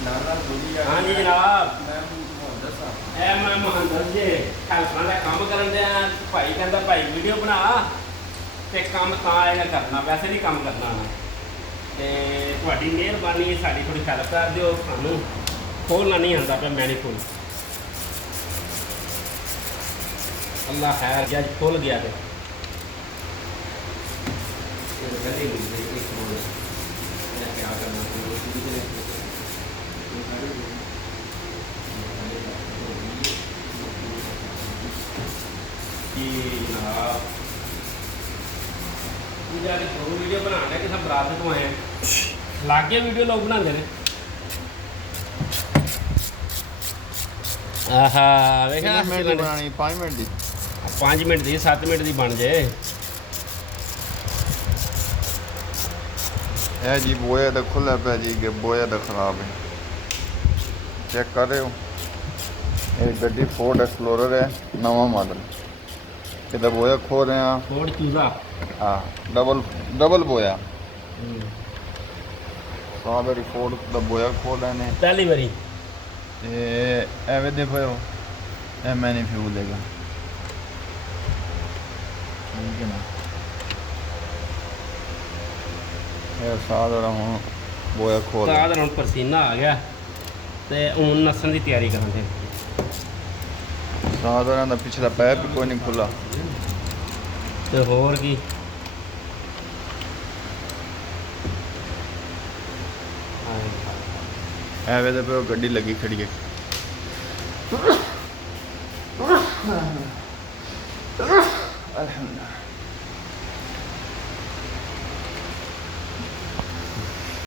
हाँ जी जनाब मैं मोहम्मद जी हेल्पर का काम कर भाई कहता भाई वीडियो बना तो काम ਤਾਂ ਆਏਗਾ ਕਰਨਾ ਵੈਸੇ ਨਹੀਂ ਕੰਮ ਕਰਨਾ ਤੇ ਤੁਹਾਡੀ ਮਿਹਰਬਾਨੀ ਸਾਡੀ ਥੋੜੀ ਹੈਲਪ ਕਰ ਦਿਓ ਸਾਨੂੰ ਖੋਲਣਾ ਨਹੀਂ ਆਉਂਦਾ ਪਿਆ ਮੈਨੀਫੋਲ ਅੱਲਾ ਖੈਰ ਗਿਆ ਖੁੱਲ ਗਿਆ ਤੇ गली एक बोल क्या करना वीडियो बना रहे कि सब बरात तो आए लागे वीडियो लोग बनाते हैं आहा देखा 5 मिनट दी 5 मिनट दी 7 मिनट दी बन जाए ਇਹ ਜੀ ਬੋਇਆ ਤਾਂ ਖੁੱਲ੍ਹਾ ਪਿਆ ਜੀ ਕਿ ਬੋਇਆ ਤਾਂ ਖਰਾਬ ਹੈ ਚੈੱਕ ਕਰ ਰਹੇ ਹੋ ਇਹ ਗੱਡੀ ਫੋਰਡ ਐਕਸਪਲੋਰਰ ਹੈ ਨਵਾਂ ਮਾਡਲ ਇਹਦਾ ਬੋਇਆ ਖੋ ਰਹੇ ਆ ਫੋਰਡ ਚੂਜ਼ਾ ਹਾਂ ਡਬਲ ਬੋਇਆ ਸਾਰੀ ਫੋਰਡ ਦਾ ਬੋਇਆ ਖੋ ਲੈਣੇ ਪਹਿਲੀ ਵਾਰੀ ਤੇ ਐਵੇਂ ਦੇ ਪਏ ਇਹ ਮੈਨੇ ਫਿਊਲ ਦੇਗਾ ਠੀਕ ਹੈ ਨਾ ਇਹ ਸਾਰਾ ਹੁਣ ਬੋਇਆ ਖੋਲ ਸਾਰਾ ਹੁਣ ਪਸੀਨਾ ਆ ਗਿਆ ਤੇ ਹੁਣ ਨਸਣ ਦੀ ਤਿਆਰੀ ਕਰਾਂਗੇ ਸਾਰਾ ਦਾ ਪਿਛਲਾ ਪੈਰ ਵੀ ਕੋਈ ਨਹੀਂ ਖੁੱਲਾ ਤੇ ਹੋਰ ਕੀ ਐਵੇਂ ਦੇ ਪਏ ਗੱਡੀ ਲੱਗੀ ਖੜੀ ਹੈ ਅਲਹਮਦੁਲਿਲਾ